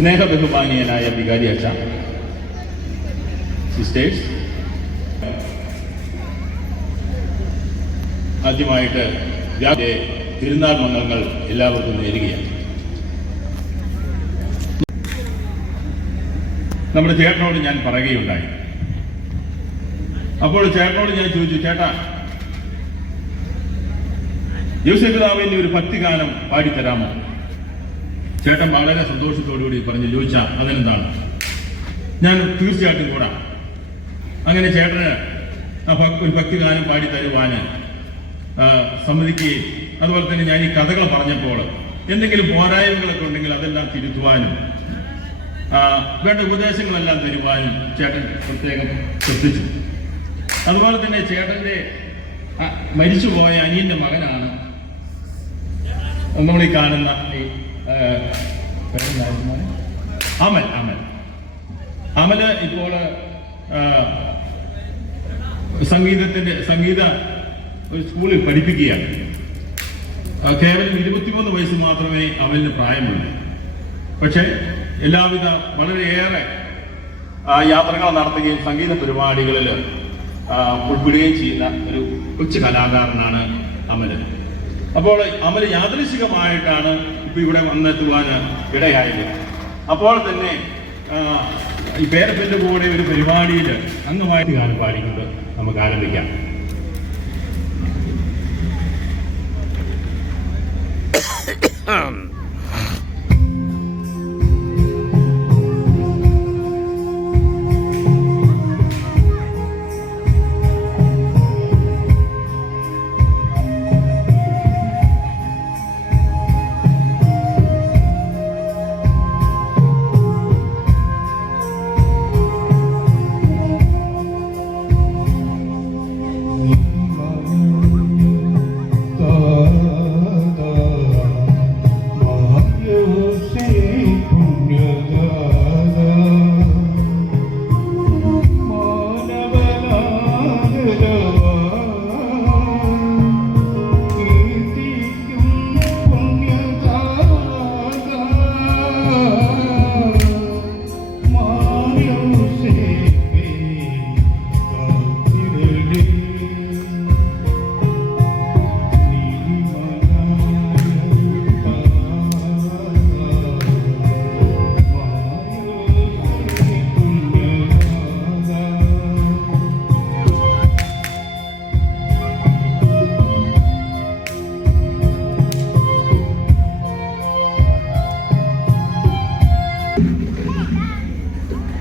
സ്നേഹബഹുമാനീയനായ വികാരി അച്ഛ, സിസ്റ്റേഴ്സ്, ആദ്യമായിട്ട് തിരുനാൾ മംഗളങ്ങൾ എല്ലാവർക്കും നേരുകയാണ്. നമ്മുടെ ചേട്ടനോട് ഞാൻ പറയുകയുണ്ടായി. അപ്പോൾ ചേട്ടനോട് ഞാൻ ചോദിച്ചു, ചേട്ടാ, യോസേഫ് പിതാവിന്റെ ഒരു ഭക്തിഗാനം പാടിത്തരാമോ? ചേട്ടൻ വളരെ സന്തോഷത്തോടുകൂടി പറഞ്ഞു, ചോദിച്ചാൽ അതിനെന്താണ്, ഞാൻ തീർച്ചയായിട്ടും കൂടാം. അങ്ങനെ ചേട്ടന് ഒരു ഭക്തിഗാനം പാടിത്തരുവാൻ സമ്മതിക്കുകയും അതുപോലെ തന്നെ ഞാൻ ഈ കഥകൾ പറഞ്ഞപ്പോൾ എന്തെങ്കിലും പോരായ്മകളൊക്കെ ഉണ്ടെങ്കിൽ അതെല്ലാം തിരുത്തുവാനും വേണ്ട ഉപദേശങ്ങളെല്ലാം തരുവാനും ചേട്ടൻ പ്രത്യേകം ശ്രദ്ധിച്ചു. അതുപോലെ തന്നെ ചേട്ടന്റെ മരിച്ചുപോയ അനിയന്റെ മകനാണ് നമ്മൾ ഈ കാണുന്ന അമല് ഇപ്പോൾ സംഗീത ഒരു സ്കൂളിൽ പഠിപ്പിക്കുകയാണ്. കേവലം 23 വയസ്സ് മാത്രമേ അമലിന് പ്രായമുള്ളൂ. പക്ഷെ എല്ലാവിധ വളരെയേറെ യാത്രകൾ നടത്തുകയും സംഗീത പരിപാടികളിൽ ഉൾപ്പെടുകയും ചെയ്യുന്ന ഒരു കൊച്ചു കലാകാരനാണ് അമല്. അപ്പോൾ അമല് യാദൃശികമായിട്ടാണ് ഇപ്പൊ ഇവിടെ വന്നെത്തുവാൻ ഇടയായത്. അപ്പോൾ തന്നെ ഈ പേരപ്പന്റെ കൂടെ ഒരു പരിപാടിയിൽ അംഗമായിട്ട് ഗാനം പാടിക്കൊണ്ട് നമുക്ക് ആരംഭിക്കാം.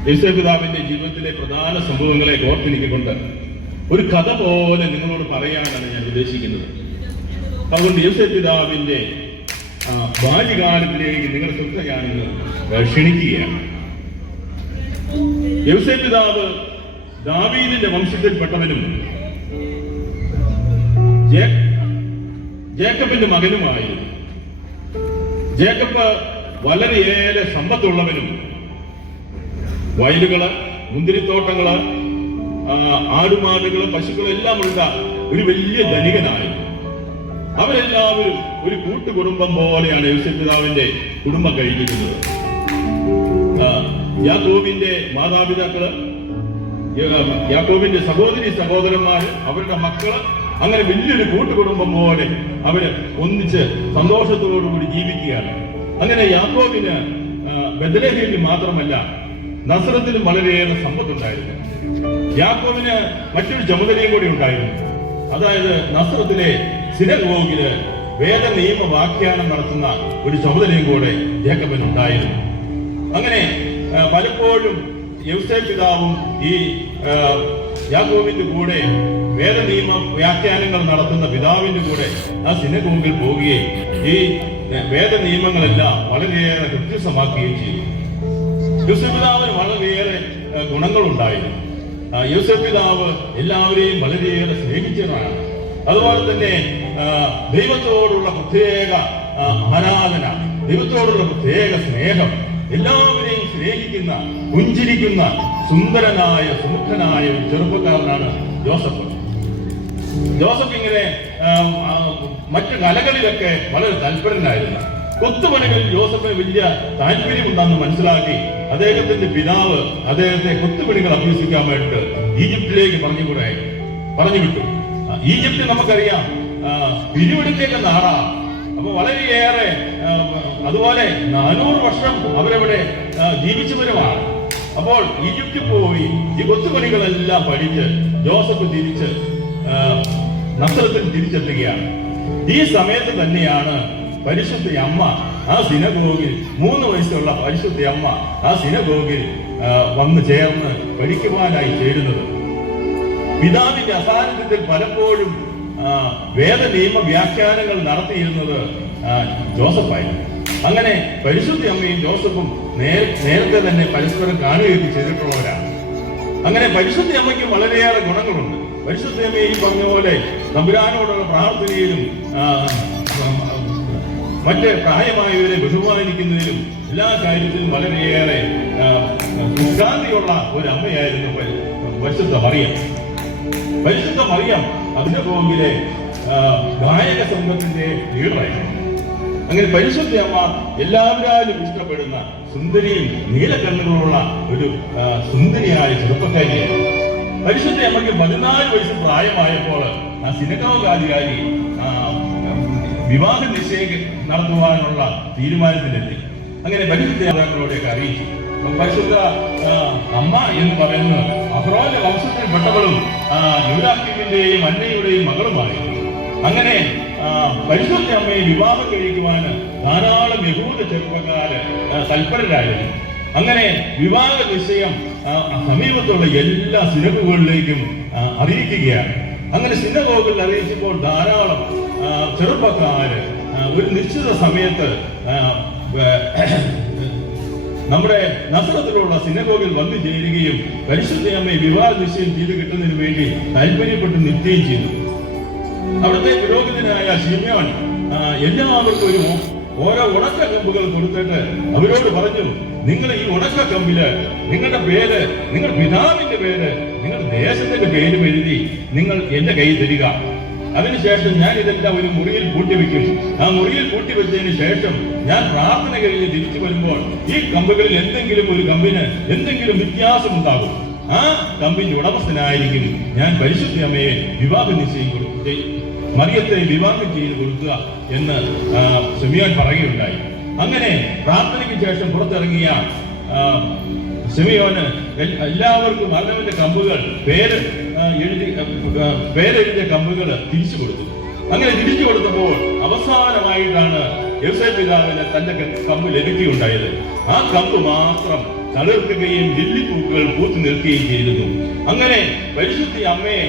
യോസേഫ് പിതാവിന്റെ ജീവിതത്തിലെ പ്രധാന സംഭവങ്ങളെ ഓർത്തിരിക്കൊണ്ട് ഒരു കഥ പോലെ നിങ്ങളോട് പറയാനാണ് ഞാൻ ഉദ്ദേശിക്കുന്നത്. അതുകൊണ്ട് യോസേഫ് പിതാവിന്റെ ബാല്യകാലത്തിലേക്ക് നിങ്ങൾ ശ്രദ്ധയാണെന്ന് ക്ഷണിക്കുകയാണ്. യോസേഫ് പിതാവ് ദാവീദിന്റെ വംശത്തിൽപ്പെട്ടവനും ജേക്കബിന്റെ മകനുമായിരുന്നു. ജേക്കബ് വളരെയേറെ സമ്പത്തുള്ളവനും വയലുകള്, മുന്തിരിത്തോട്ടങ്ങള്, ആടുമാടുകള്, പശുക്കള് എല്ലാം ഉള്ള ഒരു വലിയ ധനികനായിരുന്നു. അവരെല്ലാവരും ഒരു കൂട്ടുകുടുംബം പോലെയാണ് യോസേഫ് പിതാവിന്റെ കുടുംബം കഴിഞ്ഞിരുന്നത്. യാക്കോബിന്റെ മാതാപിതാക്കള്, യാക്കോബിന്റെ സഹോദരന്മാര്, അവരുടെ മക്കള്, അങ്ങനെ വലിയൊരു കൂട്ടുകുടുംബം പോലെ അവര് ഒന്നിച്ച് സന്തോഷത്തോടുകൂടി ജീവിക്കുകയാണ്. അങ്ങനെ യാക്കോബിന് ബെത്ലഹേമിൽ മാത്രമല്ല നസ്രത്തിലും വളരെയേറെ സമ്പത്തുണ്ടായിരുന്നു. യാക്കോബിന് മറ്റൊരു ചുമതലയും കൂടി ഉണ്ടായിരുന്നു. അതായത് നസ്രത്തിലെ സിനഗോഗില് വേദ നിയമ വ്യാഖ്യാനം നടത്തുന്ന ഒരു ചുമതലയും കൂടെ ജേക്കബിന് ഉണ്ടായിരുന്നു. അങ്ങനെ പലപ്പോഴും യോസേഫ് പിതാവും ഈ യാക്കോബിന്റെ കൂടെ വേദ നിയമ വ്യാഖ്യാനങ്ങൾ നടത്തുന്ന പിതാവിന്റെ കൂടെ ആ സിനഗോഗിൽ പോവുകയും ഈ വേദ നിയമങ്ങളെല്ലാം വളരെയേറെ കൃത്യസമാക്കുകയും ചെയ്തു. യോസേഫ് പിതാവിന് വളരെയേറെ ഗുണങ്ങളുണ്ടായിരുന്നു. യോസേഫ് പിതാവ് എല്ലാവരെയും വളരെയേറെ സ്നേഹിച്ചതാണ്. അതുപോലെ തന്നെ ദൈവത്തോടുള്ള പ്രത്യേക ആരാധന, ദൈവത്തോടുള്ള പ്രത്യേക സ്നേഹം, എല്ലാവരെയും സ്നേഹിക്കുന്ന, പുഞ്ചിരിക്കുന്ന, സുന്ദരനായ സുമുഖനായ ഒരു ചെറുപ്പക്കാരനാണ് ജോസഫ്. ജോസഫ് ഇങ്ങനെ മറ്റു കലകളിലൊക്കെ വളരെ തൽപരനായിരുന്നു. കൊത്തുപണികളിൽ യോസഫിന് വലിയ താല്പര്യമുണ്ടെന്ന് മനസ്സിലാക്കി അദ്ദേഹത്തിന്റെ പിതാവ് അദ്ദേഹത്തെ കൊത്തുപണികൾ അഭ്യസിക്കാൻ വേണ്ടിട്ട് ഈജിപ്തിലേക്ക് പറഞ്ഞു വിട്ടു. ഈജിപ്ത് നമുക്കറിയാം പിരിവിടിന്റെയൊക്കെ നാടാണ്. അപ്പൊ വളരെയേറെ അതുപോലെ 400 വർഷം അവരവിടെ ജീവിച്ചവരുമാണ്. അപ്പോൾ ഈജിപ്തിൽ പോയി ഈ കൊത്തുപണികളെല്ലാം പഠിച്ച് ജോസഫ് തിരിച്ച് നസ്രത്തിൽ തിരിച്ചെത്തുകയാണ്. ഈ സമയത്ത് തന്നെയാണ് പരിശുദ്ധ അമ്മ ആ സിനഗോഗിൽ 3 വയസ്സുള്ള പരിശുദ്ധ അമ്മ ആ സിനഗോഗിൽ വന്നു ചേർന്ന് പഠിക്കുവാനായി ചേരുന്നത്. പിതാവിന്റെ അസാന്നിധ്യത്തിൽ പലപ്പോഴും വേദ നിയമ വ്യാഖ്യാനങ്ങൾ നടത്തിയിരുന്നത് ജോസഫായിരുന്നു. അങ്ങനെ പരിശുദ്ധ അമ്മയും ജോസഫും നേരത്തെ തന്നെ പരസ്പരം കാണുകയൊക്കെ ചെയ്തിട്ടുള്ളവരാണ്. അങ്ങനെ പരിശുദ്ധ അമ്മയ്ക്ക് വളരെയേറെ ഗുണങ്ങളുണ്ട്. പരിശുദ്ധ അമ്മയെ ഈ പറഞ്ഞ പോലെ തമ്പുരാനോടുള്ള പ്രാർത്ഥനയിലും മറ്റ് പ്രായമായവരെ ബഹുമാനിക്കുന്നതിലും എല്ലാ കാര്യത്തിലും വളരെയേറെ സുശാന്തിയുള്ള ഒരു അമ്മയായിരുന്നു പരിശുദ്ധ മറിയം. പരിശുദ്ധ മറിയം അതിന്റെ മുമ്പിലെ ഗായക സംഘത്തിന്റെ ലീഡറായിരുന്നു. അങ്ങനെ പരിശുദ്ധ അമ്മ എല്ലാവരും ഇഷ്ടപ്പെടുന്ന സുന്ദരിയും നീലക്കണ്ണുകളുള്ള ഒരു സുന്ദരിയായ ചെറുപ്പക്കാരിയായിരുന്നു. പരിശുദ്ധ അമ്മയ്ക്ക് 14 വയസ്സ് പ്രായമായപ്പോൾ ആ സിനഗോഗാധികാരി വിവാഹ നിശ്ചയം നടത്തുവാനുള്ള തീരുമാനത്തിലെത്തി. അങ്ങനെ പരിശുദ്ധ മാതാക്കളോടെയൊക്കെ അറിയിച്ചു. പരിശുദ്ധ അമ്മ എന്ന് പറയുന്നത് അഹ്റോന്റെ വംശത്തിൽപ്പെട്ടവളും യൂദാക്കിന്റെയും അന്നയുടെയും മകളുമായിരുന്നു. അങ്ങനെ പരിശുദ്ധ അമ്മയെ വിവാഹം കഴിക്കുവാൻ ധാരാളം യഹൂദ ചെറുപ്പക്കാര് തൽപരരായിരുന്നു. അങ്ങനെ വിവാഹ നിശ്ചയം സമീപത്തുള്ള എല്ലാ സിനഗോഗുകളിലേക്കും അറിയിക്കുകയാണ്. അങ്ങനെ സിനഗോഗുകളിൽ അറിയിച്ചപ്പോൾ ധാരാളം ചെറുപ്പക്കാര് ഒരു നിശ്ചിത സമയത്ത് നമ്മുടെ നസ്രത്തിലുള്ള സിനഗോഗിൽ വന്നു ചേരുകയും പരിശുദ്ധ അമ്മയെ വിവാഹ നിശ്ചയം ചെയ്ത് കിട്ടുന്നതിന് വേണ്ടി താല്പര്യപ്പെട്ട് നിൽക്കുകയും ചെയ്തു. അവിടുത്തെ പുരോഹിതനായ ശിമയോൻ എല്ലാവർക്കും ഓരോ ഉണക്ക കമ്പുകൾ കൊടുത്തിട്ട് അവരോട് പറഞ്ഞു, നിങ്ങൾ ഈ ഉണക്ക കമ്പില് നിങ്ങളുടെ പേര്, നിങ്ങളുടെ പിതാവിന്റെ പേര്, നിങ്ങളുടെ ദേശത്തിന്റെ പേരും എഴുതി നിങ്ങൾ എന്റെ കയ്യിൽ തരിക. അതിനുശേഷം ഞാൻ ഇതെല്ലാം ഒരു മുറിയിൽ പൂട്ടിവെക്കും. ആ മുറിയിൽ പൂട്ടിവെച്ചതിന് ശേഷം ഞാൻ പ്രാർത്ഥന കഴിഞ്ഞ് തിരിച്ചു വരുമ്പോൾ ഈ കമ്പുകളിൽ എന്തെങ്കിലും ഒരു കമ്പിന് എന്തെങ്കിലും വ്യത്യാസം ഉണ്ടാകും. ആ കമ്പിന്റെ ഉടമസ്ഥനായിരിക്കും ഞാൻ പരിശുദ്ധ അമ്മയെ വിവാഹ നിശ്ചയം മറിയത്തെ വിവാഹം ചെയ്ത് കൊടുക്കുക എന്ന് ശിമയോൻ പറയുകയുണ്ടായി. അങ്ങനെ പ്രാർത്ഥനയ്ക്ക് ശേഷം പുറത്തിറങ്ങിയ ശിമയോന് എല്ലാവർക്കും അവനവന്റെ കമ്പുകൾ പേരെഴുതിയ കമ്പുകൾ തിരിച്ചു കൊടുത്തു. അങ്ങനെ തിരിച്ചു കൊടുത്തപ്പോൾ അവസാനമായിട്ടാണ് യോസേപ്പ് പിതാവിന് തന്റെ കമ്പ് ലഭിക്കുകയുണ്ടായത്. ആ കമ്പ് മാത്രം തളിർക്കുകയും ലില്ലിപ്പൂക്കൾ പൂത്തു നിൽക്കുകയും ചെയ്തിരുന്നു. അങ്ങനെ പരിശുദ്ധ അമ്മയെ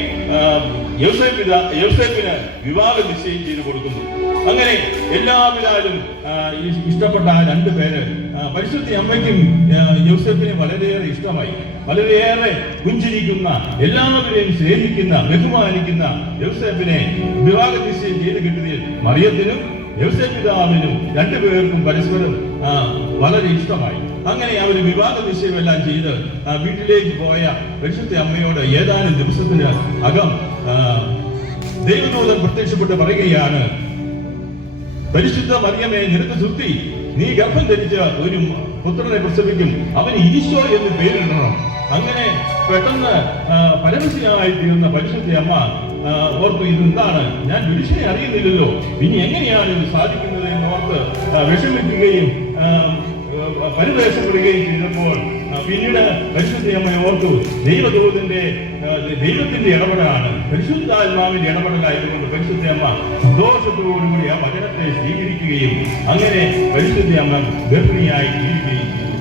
യോസേപ്പിന് വിവാഹ നിശ്ചയം ചെയ്തു കൊടുക്കുന്നു. അങ്ങനെ എല്ലാവരും ഇഷ്ടപ്പെട്ട ആ 2 പേര് പരിശുദ്ധ അമ്മയ്ക്കും യോസേപ്പിനെ വളരെയേറെ ഇഷ്ടമായി. വളരെയേറെ പുഞ്ചിരിക്കുന്ന, എല്ലാവരെയും സ്നേഹിക്കുന്ന, ബഹുമാനിക്കുന്ന യോസേപ്പിനെ വിവാഹ നിശ്ചയം ചെയ്ത് കിട്ടിയതിൽ മറിയത്തിനും യോസേപ്പ് പിതാവിനും 2 പേർക്കും പരസ്പരം വളരെ ഇഷ്ടമായി. അങ്ങനെ അവർ വിവാഹ നിശ്ചയമെല്ലാം ചെയ്ത് വീട്ടിലേക്ക് പോയ പരിശുദ്ധ അമ്മയോട് ഏതാനും ദിവസത്തിന് അകം ദൈവദൂതൻ പ്രത്യക്ഷപ്പെട്ട് പറയുകയാണ്, പരിശുദ്ധ മറിയമേ, നിനക്ക് തൃപ്തി, നീ ഗർഭം ധരിച്ച ഒരു പുത്രനെ പ്രസവിക്കും, അവന് ഈശോ എന്ന് പേരിടണം. അങ്ങനെ പെട്ടെന്ന് പരമശിയായി തീർന്ന പരിശുദ്ധ അമ്മ ഓർത്തു, ഇതെന്താണ്, ഞാൻ പുരുഷനെ അറിയുന്നില്ലല്ലോ, ഇനി എങ്ങനെയാണ് ഇത് സാധിക്കുന്നത് എന്ന് ഓർത്ത് വിഷമിക്കുകയും പരിവേഷപ്പെടുകയും ചെയ്തപ്പോൾ പിന്നീട് പരിശുദ്ധ അമ്മയെ ഓർത്തു, ദൈവത്തിന്റെ ഇടപെടലാണ്, പരിശുദ്ധാത്മാവിന്റെ ഇടപെടലായതുകൊണ്ട് പരിശുദ്ധ അമ്മ സന്തോഷത്തോടുകൂടി ആ വചനത്തെ സ്വീകരിക്കുകയും അങ്ങനെ പരിശുദ്ധ അമ്മ ഗർഭിണിയായി തീരുകയും ചെയ്തു.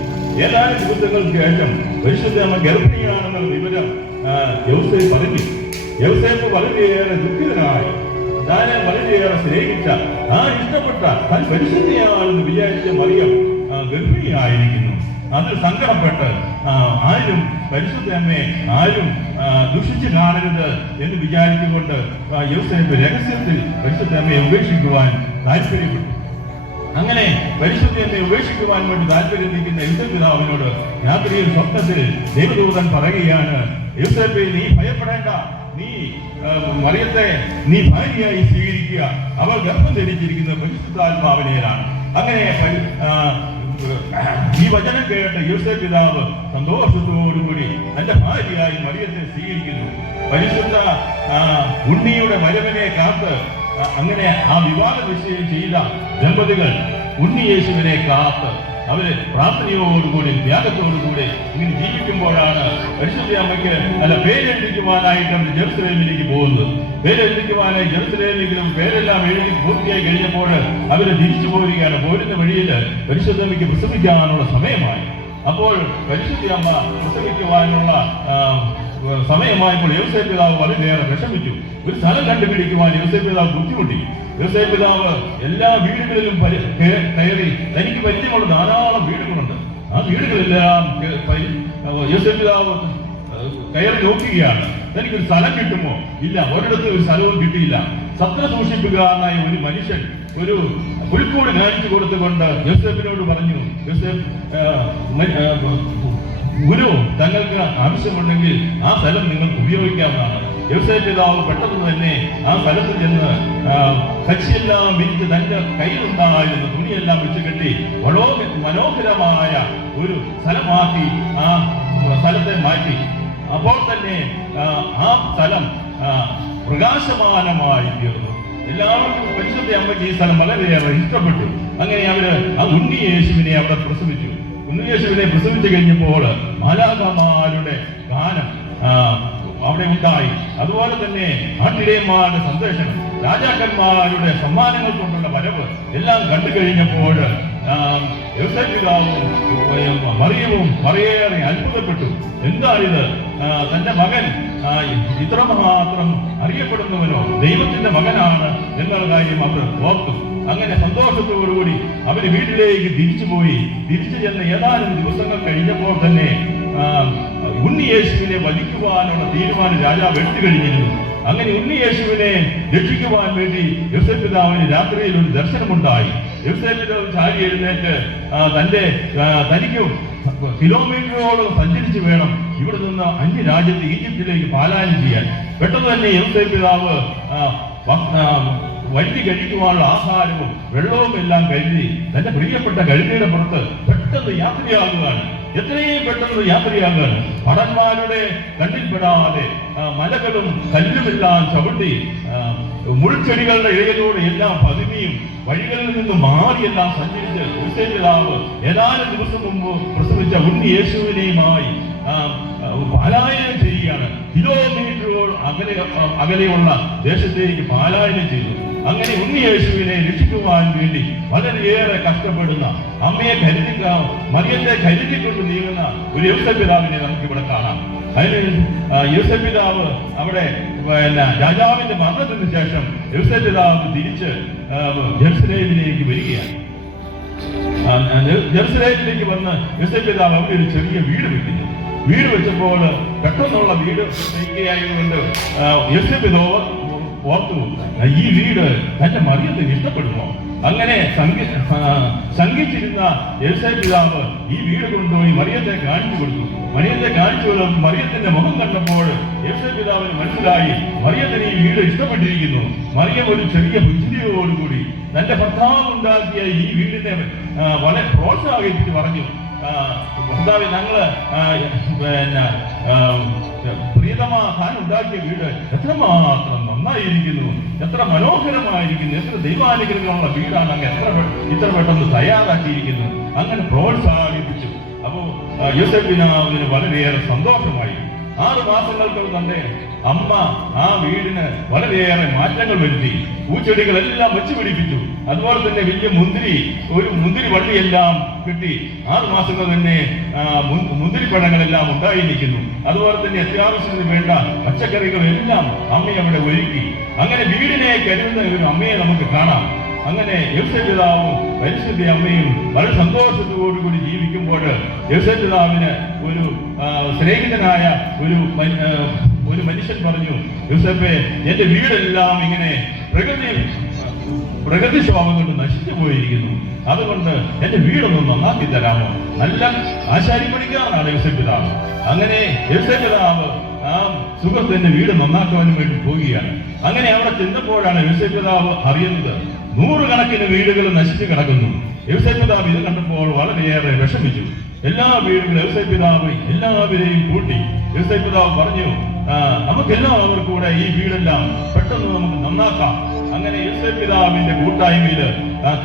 ഏതാനും ദിവസങ്ങൾക്ക് ശേഷം പരിശുദ്ധ അമ്മ ഗർഭിണിയാണെന്ന വിവരം യോസേപ്പ് പറഞ്ഞു. യോസേപ്പ് വളരെയേറെ ദുഃഖിതനായി, താനെ വളരെയേറെ സ്നേഹിച്ച, ഇഷ്ടപ്പെട്ട താൻ പരിശുദ്ധയാണെന്ന് വിചാരിച്ച മറിയം ഗർഭിണിയായിരിക്കുന്നു. അതിൽ സങ്കടപ്പെട്ട് ആരും പരിശുദ്ധ അമ്മയെ ദുഷിച്ച് കാണരുത് എന്ന് വിചാരിച്ചുകൊണ്ട് യോസേപ്പ് രഹസ്യത്തിൽ പരിശുദ്ധ അമ്മയെ ഉപേക്ഷിക്കുവാൻ താല്പര്യപ്പെട്ടു. അങ്ങനെ പരിശുദ്ധ അമ്മയെ ഉപേക്ഷിക്കുവാൻ വേണ്ടി താല്പര്യത്തിക്കുന്ന യോസേപ്പ് പിതാവിനോട് രാത്രിയിൽ സ്വപ്നത്തിൽ ദൈവദൂതൻ പറയുകയാണ്, യോസേപ്പേ, നീ ഭയപ്പെടേണ്ട, നീ മറിയത്തെ നീ ഭാര്യയായി സ്വീകരിക്കുക, അവൾ ഗർഭം ധരിച്ചിരിക്കുന്ന പരിശുദ്ധാത്മാവിനെയാണ്. അങ്ങനെ ഈ വചനം കേട്ട് യോസേഫ് പിതാവ് സന്തോഷത്തോടുകൂടി തന്റെ ഭാര്യയായി മറിയത്തെ സ്വീകരിക്കുന്നു. പരിശുദ്ധ ഉണ്ണിയുടെ വരവിനെ കാത്ത് അങ്ങനെ ആ വിവാഹ നിശ്ചയം ചെയ്ത ദമ്പതികൾ ഉണ്ണി യേശുവിനെ കാത്ത് അവര് പ്രാർത്ഥനയോടുകൂടി ത്യാഗത്തോടുകൂടി ഇങ്ങനെ ജീവിക്കുമ്പോഴാണ് പരിശുദ്ധ അമ്മയ്ക്ക് പേരെഴുതിക്കുവാനായിട്ട് അവർ ജെറുസലേമിലേക്ക് പോകുന്നത്. പേരെഴുതിക്കുവാനായി ജെറുസലേമിലെങ്കിലും പേരെല്ലാം എഴുതി പൂർത്തിയായി കഴിഞ്ഞപ്പോൾ അവര് തിരിച്ചു പോരുകയാണ്. പോരുന്ന വഴിയിൽ പരിശുദ്ധ അമ്മയ്ക്ക് പ്രസവിക്കാനുള്ള സമയമായി. അപ്പോൾ പരിശുദ്ധ അമ്മ പ്രസവിക്കുവാനുള്ള സമയമായപ്പോൾ യോസേഫ് പിതാവ് വളരെയേറെ വിഷമിച്ചു. ഒരു സ്ഥലം കണ്ടുപിടിക്കുവാൻ യോസേഫ് പിതാവ് ബുദ്ധിമുട്ടി. യോസേഫ് പിതാവ് എല്ലാ വീടുകളിലും കയറി. തനിക്ക് പരിചയമുള്ള ധാരാളം വീടുകളുണ്ട്. ആ വീടുകളെല്ലാം യോസേഫ് പിതാവ് കയറി നോക്കുകയാണ്. തനിക്കൊരു സ്ഥലം കിട്ടുമോ? ഇല്ല, ഒരിടത്തും ഒരു സ്ഥലവും കിട്ടിയില്ല. സത്ര സൂക്ഷിപ്പുകാരനായ ഒരു മനുഷ്യൻ ഒരു പുൽക്കൂട് കാണിച്ചു കൊടുത്തുകൊണ്ട് യോസേഫിനോട് പറഞ്ഞു, യോസേഫ് ഗുരു, തങ്ങൾക്ക് ആവശ്യമുണ്ടെങ്കിൽ ആ സ്ഥലം നിങ്ങൾക്ക് ഉപയോഗിക്കാവുന്നതാണ്. യോസേഫ് പിതാവ് പെട്ടെന്ന് തന്നെ ആ സ്ഥലത്ത് ചെന്ന് കച്ചിയെല്ലാം വിരിച്ച് തന്റെ കയ്യിലുണ്ടായിരുന്ന തുണിയെല്ലാം വെച്ച് കെട്ടി മനോഹരമായ ഒരു സ്ഥലമാക്കി ആ സ്ഥലത്തെ മാറ്റി. അപ്പോൾ തന്നെ ആ സ്ഥലം പ്രകാശമാനമായി തീർന്നു. എല്ലാവർക്കും പരിശുദ്ധ അമ്മയ്ക്ക് ഈ സ്ഥലം വളരെയേറെ ഇഷ്ടപ്പെട്ടു. അങ്ങനെ അവര് ആ ഉണ്ണി യേശുവിനെ അവിടെ പ്രസവിച്ചു. ഉണ്ണിയേശുവിനെ പ്രസവിച്ചു കഴിഞ്ഞപ്പോൾ മാലാഖമാരുടെ ഗാനം അവിടെ ഉണ്ടായി. അതുപോലെ തന്നെ ആട്ടിടയന്മാരുടെ സന്ദേശം, രാജാക്കന്മാരുടെ സമ്മാനങ്ങൾ കൊണ്ടുള്ള വരവ് എല്ലാം കണ്ടു കഴിഞ്ഞപ്പോൾ യോസേഫ് പിതാവും മറിയവും വളരെയേറെ അത്ഭുതപ്പെട്ടു. എന്താണിത്? തന്റെ മകൻ ഇത്രമാത്രം അറിയപ്പെടുന്നവനോ ദൈവത്തിന്റെ മകനാണ് എന്നുള്ള കാര്യം അവർ ഓർത്തു. അങ്ങനെ സന്തോഷത്തോടുകൂടി അവര് വീട്ടിലേക്ക് തിരിച്ചുപോയി. തിരിച്ചു ചെന്ന് ഏതാനും ദിവസങ്ങൾ കഴിഞ്ഞപ്പോൾ തന്നെ ഉണ്ണിയേശുവിനെ വധിക്കുവാനുള്ള തീരുമാനം രാജാവ് എടുത്തു കഴിഞ്ഞിരുന്നു. അങ്ങനെ ഉണ്ണിയേശുവിനെ രക്ഷിക്കുവാൻ വേണ്ടി യോസേഫ് പിതാവിന് രാത്രിയിൽ ഒരു ദർശനമുണ്ടായി. യോസേഫ് പിതാവ് ചാടി എഴുന്നേറ്റ് തനിക്ക് കിലോമീറ്ററോളം സഞ്ചരിച്ച് വേണം ഇവിടെ നിന്ന് അന്യരാജ്യത്ത് ഈജിപ്തിലേക്ക് പലായനം ചെയ്യാൻ. പെട്ടെന്ന് തന്നെ യോസേഫ് പിതാവ് വണ്ടി കഴിക്കുവാനുള്ള ആഹാരവും വെള്ളവും എല്ലാം കരുതി തന്റെ പ്രിയപ്പെട്ട കഴുതയുടെ പുറത്ത് പെട്ടെന്ന് യാത്രയാകുകയാണ്. എത്രയും പെട്ടെന്ന് യാത്രയാകുകയാണ്. ഭടന്മാരുടെ കണ്ണിൽപ്പെടാതെ മലകളും കല്ലുമെല്ലാം ചവിട്ടി മുൾച്ചെടികളുടെ ഇടയിലൂടെ എല്ലാം പതുങ്ങിയും വഴികളിൽ നിന്ന് മാറിയെല്ലാം സഞ്ചരിച്ച് യോസേഫ് പിതാവ് ഏതാനും ദിവസം മുമ്പ് പ്രസവിച്ച ഉണ്ണി യേശുവിനെയുമായി പലായനം ചെയ്യുകയാണ്. കിലോമീറ്ററുകൾ അകലെയുള്ള ദേശത്തേക്ക് പലായനം ചെയ്തു. അങ്ങനെ ഉണ്ണി യേശുവിനെ രക്ഷിക്കുവാൻ വേണ്ടി വളരെയേറെ കഷ്ടപ്പെടുന്ന അമ്മയെ മറിയത്തെ കരുതിക്കൊണ്ട് നീങ്ങുന്ന ഒരു യോസേഫ് പിതാവിനെ നമുക്കിവിടെ കാണാം. അതിന് യോസേഫ് പിതാവ് അവിടെ രാജാവിന്റെ മരണത്തിന് ശേഷം യോസേഫ് പിതാവ് തിരിച്ച് ജെറുസലേമിലേക്ക് വരികയാണ്. ജെറുസലേമിലേക്ക് വന്ന് യോസേഫ് പിതാവ് അവിടെ ഒരു ചെറിയ വീട് വെക്കുന്നു. വീട് വെച്ചപ്പോൾ പെട്ടെന്നുള്ള വീട് വയ്ക്കുകയായതുകൊണ്ട് യോസേഫ് പിതാവ് ഓർത്തു, ഈ വീട് തന്റെ മറിയത്തിന് ഇഷ്ടപ്പെടുമോ? അങ്ങനെ ശങ്കിച്ചിരുന്ന യോസേഫ് പിതാവ് ഈ വീട് കൊണ്ടുപോയി മറിയത്തെ കാണിച്ചു കൊടുത്തു. മറിയത്തെ കാണിച്ചു മറിയത്തിന്റെ മുഖം കണ്ടപ്പോൾ യോസേഫ് പിതാവിന് മനസ്സിലായി മറിയത്തിന് ഈ വീട് ഇഷ്ടപ്പെട്ടിരിക്കുന്നു. മറിയം ഒരു ചെറിയ പുഞ്ചിരിയോടുകൂടി തന്റെ ഭർത്താവ് ഉണ്ടാക്കിയ ഈ വീടിനെ വളരെ പ്രോത്സാഹിപ്പിച്ച് പറഞ്ഞു, ഭർത്താവ്, ഞങ്ങള് പ്രിയതമാ താൻ ഉണ്ടാക്കിയ വീട് എത്രമാത്രം നന്നായിരിക്കുന്നു, എത്ര മനോഹരമായിരിക്കുന്നു, എത്ര ദൈവാനുഗ്രഹമുള്ള വീടാണ് അങ്ങ് ഇത്ര പെട്ടെന്ന് തയ്യാറാക്കിയിരിക്കുന്നു. അങ്ങനെ പ്രോത്സാഹിപ്പിച്ചു. അപ്പോ യോസേഫ് പിതാവിന് വളരെയേറെ സന്തോഷമായി. 6 മാസങ്ങൾക്ക് തന്നെ അമ്മ ആ വീടിന് വളരെയേറെ മാറ്റങ്ങൾ വരുത്തി. പൂച്ചെടികളെല്ലാം വെച്ച് പിടിപ്പിച്ചു. അതുപോലെ തന്നെ വലിയ ഒരു മുന്തിരി വള്ളിയെല്ലാം കിട്ടി. 6 മാസങ്ങൾ തന്നെ മുന്തിരിപ്പഴങ്ങളെല്ലാം ഉണ്ടായിരിക്കുന്നു. അതുപോലെ തന്നെ അത്യാവശ്യത്തിന് വേണ്ട പച്ചക്കറികളെല്ലാം അമ്മ അവിടെ ഒരുക്കി. അങ്ങനെ വീടിനെ കരുതുന്ന ഒരു അമ്മയെ നമുക്ക് കാണാം. അങ്ങനെ യോസേഫ് പിതാവും പരിശുദ്ധ അമ്മയും വളരെ സന്തോഷത്തോടുകൂടി ജീവിക്കുമ്പോൾ യോസേഫ് പിതാവിന് ഒരു സ്നേഹിതനായ ഒരു മനുഷ്യൻ പറഞ്ഞു, യോസേഫേ, എന്റെ വീടെല്ലാം ഇങ്ങനെ പ്രകൃതിക്ഷോഭം കൊണ്ട് നശിച്ചു പോയിരിക്കുന്നു. അതുകൊണ്ട് എന്റെ വീടൊന്നും നന്നാക്കി തരാമോ? നല്ല ആശാരിപ്പണിക്കാരനാണ് യോസേഫ് പിതാവ്. അങ്ങനെ യോസേഫ് പിതാവ് ആ സുഹൃത്തിന്റെ വീട് നന്നാക്കുവാനും വേണ്ടി പോവുകയാണ്. അങ്ങനെ അവിടെ ചെന്നപ്പോഴാണ് യോസേഫ് പിതാവ് അറിയുന്നത് നൂറുകണക്കിന് വീടുകൾ നശിച്ചു കിടക്കുന്നു. യോസേപ്പ് പിതാവ് ഇത് കണ്ടപ്പോൾ വളരെയേറെ വിഷമിച്ചു. എല്ലാ വീടുകളും യോസേപ്പ് പിതാവ് എല്ലാവരെയും കൂട്ടി യോസേപ്പ് പിതാവ് പറഞ്ഞു, നമുക്കെല്ലാവർക്കും കൂടെ ഈ വീടെല്ലാം പെട്ടെന്ന് നമുക്ക് നന്നാക്കാം. അങ്ങനെ യോസേപ്പ് പിതാവിന്റെ കൂട്ടായ്മയില്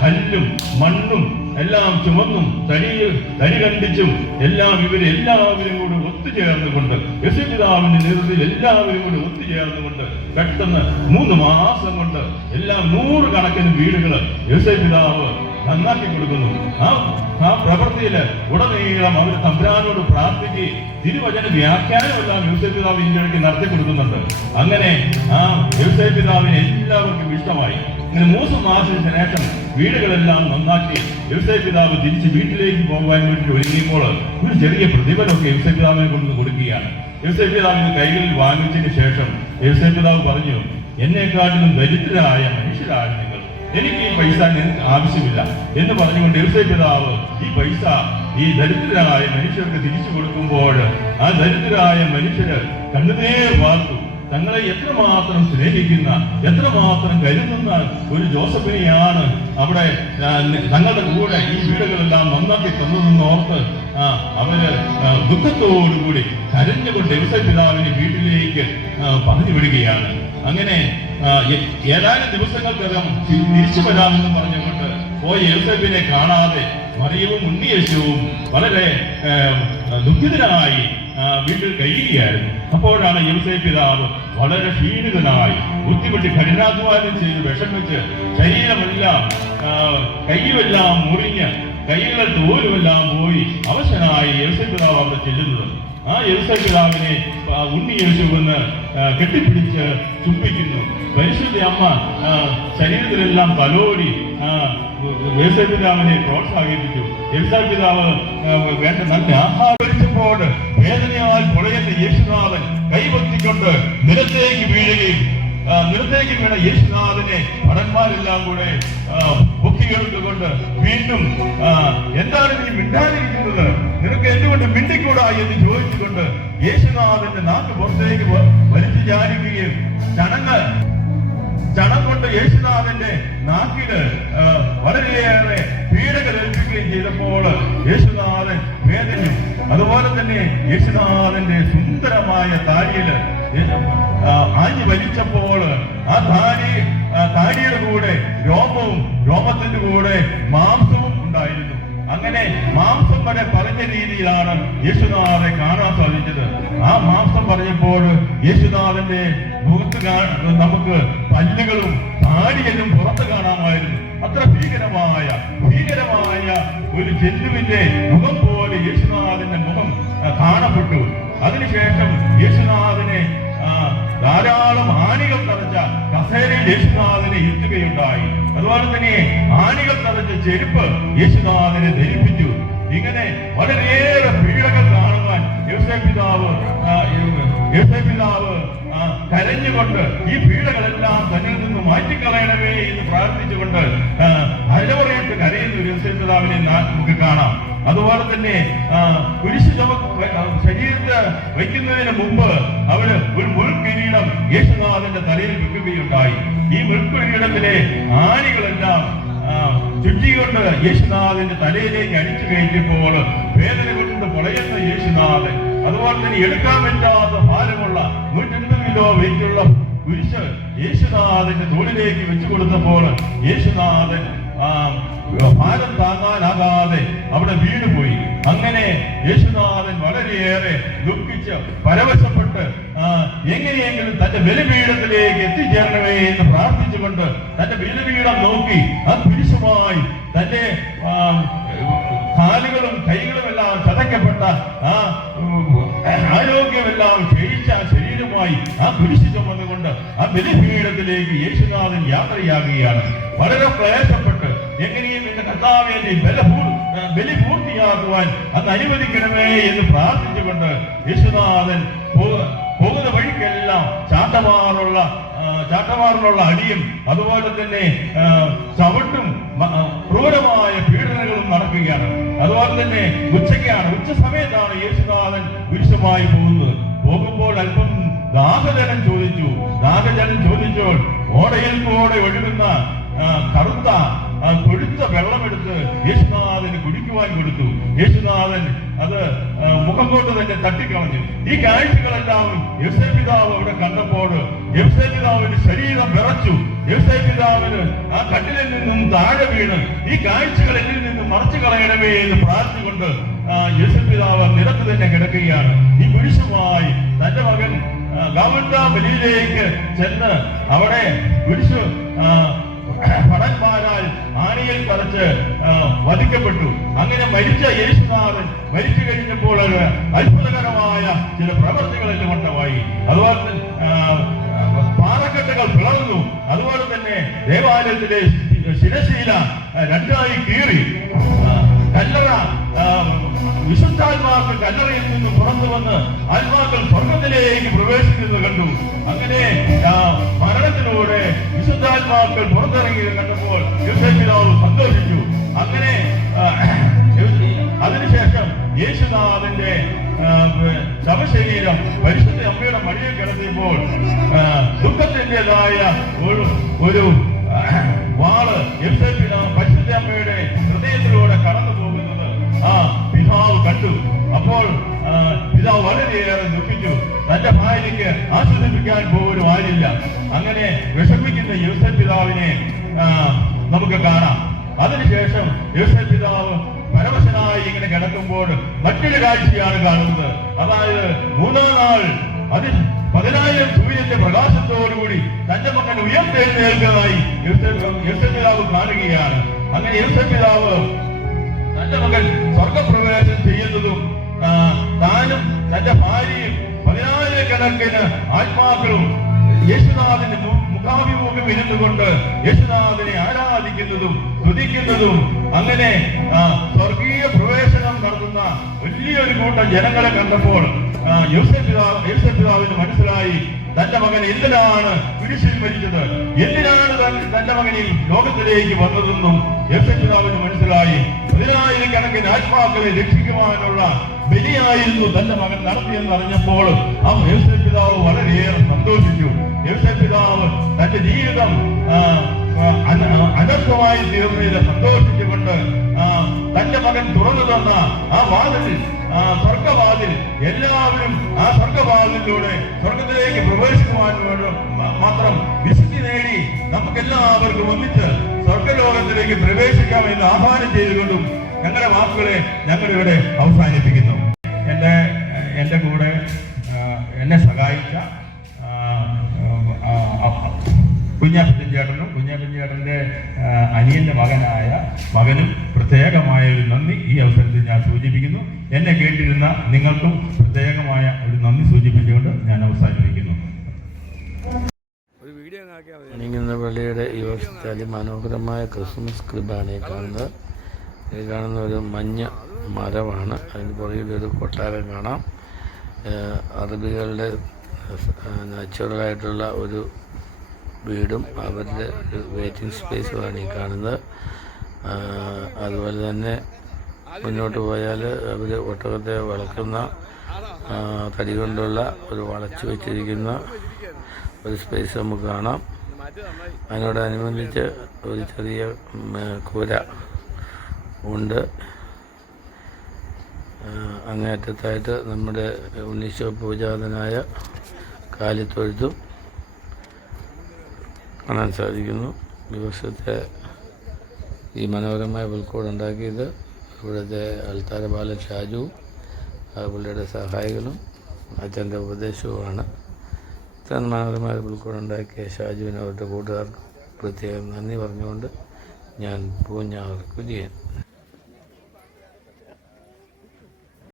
കല്ലും മണ്ണും എല്ലാം ചുമന്നും തടി കണ്ടിച്ചും എല്ലാവരും കൂടി ഒത്തുചേർന്നുകൊണ്ട് യോസേപ്പ് പിതാവിന്റെ നേതൃത്വത്തിൽ എല്ലാവരും കൂടി ഒത്തുചേർന്നുകൊണ്ട് പെട്ടെന്ന് 3 മാസം കൊണ്ട് എല്ലാം 100 കണക്കിന് വീടുകൾ യോസേപ്പ് പിതാവ് നന്നാക്കി കൊടുക്കുന്നു. ആ പ്രവൃത്തിയില് ഉടനീളം അവർ തമ്പുരാനോട് പ്രാർത്ഥിക്കുകയും തിരുവചന വ്യാഖ്യാനമെല്ലാം യോസേപ്പ് പിതാവ് ഇതിനിടയ്ക്ക് നടത്തി കൊടുക്കുന്നുണ്ട്. അങ്ങനെ ആ യോസേപ്പ് പിതാവിനെ എല്ലാവർക്കും ഇഷ്ടമായി. ഇങ്ങനെ 3 മാസത്തിന് ശേഷം വീടുകളെല്ലാം നന്നാക്കി യോസേപ്പ് പിതാവ് തിരിച്ച് വീട്ടിലേക്ക് പോകാൻ വേണ്ടി ഒരുങ്ങിയപ്പോൾ ഒരു ചെറിയ പ്രതിഫലമൊക്കെ യോസേപ്പ് പിതാവിനെ കൊണ്ടുവന്ന് കൊടുക്കുകയാണ്. യോസേപ്പ് പിതാവിന് കൈകളിൽ വാങ്ങിച്ചതിന് ശേഷം യോസേപ്പ് പിതാവ് പറഞ്ഞു, എന്നെക്കാട്ടിലും ദരിദ്രരായ മനുഷ്യരാണ് നിങ്ങൾ, എനിക്ക് ഈ പൈസ നിങ്ങൾക്ക് ആവശ്യമില്ല എന്ന് പറഞ്ഞുകൊണ്ട് യോസേപ്പ് പിതാവ് ഈ പൈസ ഈ ദരിദ്രരായ മനുഷ്യർക്ക് തിരിച്ചു കൊടുക്കുമ്പോൾ ആ ദരിദ്രരായ മനുഷ്യര് കണ്ണുനീർ വാർത്തു. തങ്ങളെ എത്രമാത്രം സ്നേഹിക്കുന്ന, എത്രമാത്രം കരുതുന്ന ഒരു ജോസഫിനെയാണ് അവിടെ തങ്ങളുടെ കൂടെ ഈ വീടുകളെല്ലാം നന്നാക്കി തന്നതെന്ന് ഓർത്ത് അവര് ദുഃഖത്തോടുകൂടി കരഞ്ഞുകൊണ്ട് യോസേപ്പ് പിതാവിനെ വീട്ടിലേക്ക് പറഞ്ഞു വിടുകയാണ്. അങ്ങനെ ഏതാനും ദിവസങ്ങൾക്കകം തിരിച്ചു വരാമെന്ന് പറഞ്ഞുകൊണ്ട് പോയ യോസേപ്പിനെ കാണാതെ മറിയവും ഉണ്ണിയേശുവും വളരെ ദുഃഖിതനായി വീട്ടിൽ കഴിയുകയായിരുന്നു. അപ്പോഴാണ് യോസേപ്പ് പിതാവ് വളരെ ക്ഷീണിതനായി ബുദ്ധിമുട്ടി കഠിനാധ്വാനം ചെയ്ത് വിഷമിച്ച് ശരീരമെല്ലാം കൈയുമെല്ലാം മുറിഞ്ഞ് കൈകളെ തോലുമെല്ലാം പോയി അവശനായി യോസേപ്പ് പിതാവ് അവിടെ ചെല്ലുന്നത്. ആ യോസേപ്പ് പിതാവിനെ ഉണ്ണിയേശുവെന്ന് കെട്ടിപ്പിടിച്ച് ചുംബിക്കുന്നു. പരിശുദ്ധ അമ്മ ശരീരത്തിലെല്ലാം തലോടി യോസേപ്പ് പിതാവിനെ പ്രോത്സാഹിപ്പിച്ചു. യോസേപ്പ് പിതാവ് വേണ്ട നല്ല ആഹാരം കഴിച്ചപ്പോൾ വേദനയാൽ പുഴയുന്ന യേശുനാഥൻ കൈവത്തിക്കൊണ്ട് നിലത്തേക്ക് വീഴുകയും നിലത്തേക്ക് വീണ യേശുനാഥനെ ഭടന്മാരെല്ലാം കൂടെ പൊക്കിയെടുത്തുകൊണ്ട് വീണ്ടും എന്താണ് നീ മിണ്ടാതിരിക്കുന്നത്, നിനക്ക് എന്തുകൊണ്ട് മിണ്ടിക്കൂടാ എന്ന് ചോദിച്ചുകൊണ്ട് യേശുനാഥന്റെ നാക്ക് പുറത്തേക്ക് വലിച്ചു ചാരിക്കുകയും ചണം കൊണ്ട് യേശുനാഥന്റെ നാക്കില് വളരെയേറെ പീഡകൾ ഏൽപ്പിക്കുകയും ചെയ്തപ്പോൾ യേശുനാഥൻ വേദനയും അതുപോലെ തന്നെ യേശുനാഥന്റെ സുന്ദരമായ താടിയില് ആഞ്ഞു വലിച്ചപ്പോൾ ആ താടിയുടെ കൂടെ രോമത്തിന്റെ കൂടെ മാംസവും ഉണ്ടായിരുന്നു. അങ്ങനെ മാംസം വരെ പറഞ്ഞ രീതിയിലാണ് യേശുനാഥനെ കാണാൻ സാധിച്ചത്. ആ മാംസം പറഞ്ഞപ്പോൾ യേശുനാഥന്റെ മുഖത്ത് നമുക്ക് പല്ലുകളും താടിയെല്ലാം പുറത്ത് കാണാമായിരുന്നു. അത്ര ഭീകരമായ ഒരു ജന്തുവിന്റെ മുഖം പോലെ യേശുനാഥന്റെ മുഖം കാണപ്പെട്ടു. അതിനുശേഷം യേശുനാഥനെ ധാരാളം ആണികൾ തറച്ച കസേരയിൽ യേശുനാഥനെ ഇരുത്തുകയുണ്ടായി. അതുപോലെ തന്നെ ആണികൾ തറച്ച ചെരുപ്പ് യേശുനാഥനെ ധരിപ്പിച്ചു. ഇങ്ങനെ വളരെയേറെ പീഡകൾ കാണുവാൻ യോസേപ്പ് പിതാവ് കരഞ്ഞുകൊണ്ട് ഈ പീഡകളെല്ലാം തന്നിൽ നിന്ന് മാറ്റിക്കളയണമേ എന്ന് പ്രാർത്ഥിച്ചുകൊണ്ട് അലവറയിട്ട് കരയുന്ന യോസേപ്പ് പിതാവിനെ നമുക്ക് കാണാം. അതുപോലെ തന്നെ കുരിശ് ശരീരത്തിൽ വയ്ക്കുന്നതിന് മുമ്പ് അവര് ഒരു മുൾക്കിരീടം യേശുനാഥന്റെ തലയിൽ വെക്കുകയുണ്ടായി. ഈ മുൾക്കിരീടത്തിലെ ആണികളെല്ലാം ചുറ്റിക്കൊണ്ട് യേശുനാഥന്റെ തലയിലേക്ക് അടിച്ചു കയറ്റിയപ്പോൾ വേദന കൊണ്ട് പൊളയുന്ന യേശുനാഥൻ, അതുപോലെ തന്നെ എടുക്കാൻ പറ്റാത്ത ഭാരമുള്ള 180 കിലോ വെയിറ്റുള്ള കുരിശ് യേശുനാഥന്റെ തോളിലേക്ക് വെച്ചു കൊടുത്തപ്പോൾ യേശുനാഥൻ ഭാരം താങ്ങാനാകാതെ അവിടെ വീണുപോയി. അങ്ങനെ യേശുനാഥൻ വളരെയേറെ ദുഃഖിച്ച് പരവശപ്പെട്ട് എങ്ങനെയെങ്കിലും തന്റെ ബലിപീഠത്തിലേക്ക് എത്തിച്ചേരണമേ എന്ന് പ്രാർത്ഥിച്ചുകൊണ്ട് തന്റെ ബലിപീഠം നോക്കി ആ കുരിശുമായി തന്റെ കാലുകളും കൈകളും എല്ലാം ചതയ്ക്കപ്പെട്ട ആരോഗ്യമെല്ലാം ക്ഷയിച്ച ശരീരമായി ആ കുരിശ് ചുമന്നുകൊണ്ട് ആ ബലിപീഠത്തിലേക്ക് യേശുനാഥൻ യാത്രയാകുകയാണ്. വളരെ പ്രയാസപ്പെട്ട് എങ്ങനെയും എന്റെ കർത്താവേ ബലി പൂർത്തിയാക്കുവാൻ അത് അനുവദിക്കണമേ എന്ന് പ്രാർത്ഥിച്ചുകൊണ്ട് യേശുനാഥൻ പോകുന്ന വഴിക്കെല്ലാം ചാട്ടമാറുള്ള അടിയും അതുപോലെ തന്നെ ചവിട്ടും ക്രൂരമായ പീഡനങ്ങളും നടക്കുകയാണ്. അതുപോലെ തന്നെ ഉച്ച സമയത്താണ് യേശുനാഥൻ കുരിശുമായി പോകുമ്പോൾ അല്പം ദാഹജലം ചോദിച്ചപ്പോൾ ഓടയിൽ കൂടെ ഒഴുകുന്ന കറുത്ത കൊഴുത്ത വെള്ളമെടുത്ത് യേശുനാഥന് കുടിക്കുവാൻ കൊടുത്തു. യേശുനാഥൻ അത് മുഖം കൊണ്ട് തന്നെ തട്ടിക്കളഞ്ഞു. ഈ കാഴ്ചകളെല്ലാം യോസേപ്പ് പിതാവ് അവിടെ കണ്ടപ്പോൾ യോസേപ്പ് പിതാവിന്റെ ശരീരം വിറച്ചു. യോസേപ്പ് പിതാവിന് ആ കട്ടിലിൽ നിന്നും താഴെ വീണ് ഈ കാഴ്ചകൾ എന്നിൽ നിന്നും മറച്ചു കളയണമേ എന്ന് പ്രാർത്ഥിച്ചുകൊണ്ട് യോസേപ്പ് പിതാവ് നിലത്ത് തന്നെ കിടക്കുകയാണ്. ഈ കുരിശുമായി തന്റെ മകൻ ഗാവൽതാ ബലിയിലേക്ക് ചെന്ന് അവിടെ കുരിശു ഭടന്മാരാൽ ആണിയിൽ തറച്ച് വധിക്കപ്പെട്ടു. അങ്ങനെ മരിച്ച യേശുനാഥൻ മരിച്ചു കഴിഞ്ഞപ്പോൾ അത്ഭുതകരമായ ചില പ്രവർത്തികളെല്ലാം ഉണ്ടായി. അതുപോലെ പാറക്കെട്ടുകൾ പിളർന്നു. അതുപോലെ തന്നെ ദേവാലയത്തിലെ ശിരശീല രണ്ടായി കീറി. കല്ലറ വിശുദ്ധാത്മാക്കൾ കല്ലറയിൽ നിന്ന് പുറത്തു വന്ന് ആത്മാക്കൾ സ്വർഗത്തിലേക്ക് പ്രവേശിക്കുന്നത് കണ്ടു. അങ്ങനെ മരണത്തിലൂടെ വിശുദ്ധാത്മാക്കൾ പുറത്തിറങ്ങി കണ്ടപ്പോൾ യോസേപ്പ് പിതാവ് സന്തോഷിച്ചു. അങ്ങനെ അതിനുശേഷം യേശുനാഥന്റെ ശവശരീരം പരിശുദ്ധ അമ്മയുടെ മടിയിൽ കിടത്തിയപ്പോൾ ദുഃഖത്തിൻ്റെതായ ഒരു വാള് യോസേപ്പ് പിതാവ് പരിശുദ്ധ അമ്മയുടെ ഹൃദയത്തിലൂടെ കടന്നു പോകുന്നത് പിതാവ് കണ്ടു. അപ്പോൾ പിതാവ് വളരെയേറെ ദുഃഖിച്ചു. തന്റെ ഭാര്യയ്ക്ക് ആശ്വസിപ്പിക്കാൻ പോലും ആരില്ല. അങ്ങനെ വിഷമിക്കുന്ന യോസേപ്പ് പിതാവിനെ നമുക്ക് കാണാം. അതിനുശേഷം യോസേപ്പ് പിതാവ് പരവശനായി ഇങ്ങനെ കിടക്കുമ്പോൾ മറ്റൊരു കാഴ്ചയാണ് കാണുന്നത്. അതായത് മൂന്നാം നാൾ 10,000 സൂര്യന്റെ പ്രകാശത്തോടുകൂടി തന്റെ മകൻ ഉയർത്തെഴുന്നേൽക്കുന്നതായി യോസേപ്പ് പിതാവ് കാണുകയാണ്. അങ്ങനെ യോസേപ്പ് പിതാവ് തന്റെ മകൻ സ്വർഗപ്രവേശം ചെയ്യുന്നതും താനും തന്റെ ഭാര്യയും 10,000 ആത്മാക്കളും യേശുനാഥന്റെ മുഖാഭിമുഖം ഇരുന്നുകൊണ്ട് യേശുനാഥനെ ആരാധിക്കുന്നതും സ്തുതിക്കുന്നതും അങ്ങനെ സ്വർഗീയ പ്രവേശനം നടത്തുന്ന വലിയൊരു കൂട്ടം ജനങ്ങളെ കണ്ടപ്പോൾ യോസേപ്പ് പിതാവിന് മനസ്സിലായി തന്റെ മകൻ എന്തിനാണ് കുരിശിൽ മരിച്ചത്, എന്തിനാണ് തന്റെ മകൻ ഈ ലോകത്തിലേക്ക് വന്നതെന്നും യോസേപ്പ് പിതാവിന് മനസ്സിലായി. 10,000 ആത്മാക്കളെ രക്ഷിക്കുവാനുള്ള ബലിയായിരുന്നു തന്റെ മകൻ നടത്തിയെന്ന് അറിഞ്ഞപ്പോൾ യോസേപ്പ് പിതാവ് വളരെയേറെ സന്തോഷിച്ചു. യോസേപ്പ് പിതാവ് തന്റെ ജീവിതം അനർത്ഥമായി തീർന്നതിൽ സന്തോഷിച്ചുകൊണ്ട് തന്റെ മകൻ തുറന്നു തന്ന ആ വാതിൽ, സ്വർഗവാതിൽ, എല്ലാവരും ആ സ്വർഗവാതിലൂടെ സ്വർഗത്തിലേക്ക് പ്രവേശിക്കുവാൻ മാത്രം വിശുദ്ധി നേടി നമുക്കെല്ലാവർക്കും ഒന്നിച്ച് സ്വർഗലോകത്തിലേക്ക് പ്രവേശിക്കാമെന്ന് ആഹ്വാനം ചെയ്തുകൊണ്ടും ഞങ്ങളുടെ വാക്കുകളെ ഞങ്ങളിവിടെ അവസാനിപ്പിക്കുന്നു. എന്റെ കൂടെ എന്നെ സഹായിച്ച കുഞ്ഞാപ്പൻ ചേട്ടന്റെ അനിയന്റെ മകനും പ്രത്യേകമായ ഒരു നന്ദി ഈ അവസരത്തിൽ ഞാൻ സൂചിപ്പിക്കുന്നു. എന്നെ കേട്ടിരുന്ന നിങ്ങൾക്കും പ്രത്യേകമായ ഒരു നന്ദി സൂചിപ്പിച്ചുകൊണ്ട് ഞാൻ അവസാനിപ്പിക്കുന്നു. അണിങ്ങുന്ന പള്ളിയുടെ ഈ വർഷത്തെ അതിമനോഹരമായ ക്രിസ്മസ് ക്ലിബാണ് ഈ കാണുന്നത്. ഈ കാണുന്ന ഒരു മഞ്ഞ മരമാണ്. അതിന് പുറകിലൊരു കൊട്ടാരം കാണാം. അറബികളുടെ നാച്ചുറലായിട്ടുള്ള ഒരു വീടും അവരുടെ ഒരു വെയിറ്റിംഗ് സ്പേസുമാണ് ഈ കാണുന്നത്. അതുപോലെ തന്നെ മുന്നോട്ട് പോയാൽ അവർ ഒട്ടകത്തെ വളർത്തുന്ന തടി കൊണ്ടുള്ള ഒരു വളച്ചു വെച്ചിരിക്കുന്ന ഒരു സ്പേസ് നമുക്ക് കാണാം. അതിനോടനുബന്ധിച്ച് ഒരു ചെറിയ കൂര ഉണ്ട്. അങ്ങേറ്റത്തായിട്ട് നമ്മുടെ ഉണ്ണീശോ പൂജാതനായ കാലിത്തൊഴുത്തും കാണാൻ സാധിക്കുന്നു. ഈ വർഷത്തെ ഈ മനോഹരമായ പുൽക്കൂട് ഉണ്ടാക്കിയത് ഇവിടുത്തെ അൽത്താര ബാലൻ ഷാജുവും പുള്ളിയുടെ സഹായികളും അച്ഛൻ്റെ ഉപദേശവുമാണ്. ഇത്രയും മനോഹരമായ പുൽക്കൂട് ഉണ്ടാക്കിയ ഷാജുവിനും അവരുടെ കൂട്ടുകാർക്കും പ്രത്യേകം നന്ദി പറഞ്ഞുകൊണ്ട് ഞാൻ പൂഞ്ഞാർ കുര്യൻ.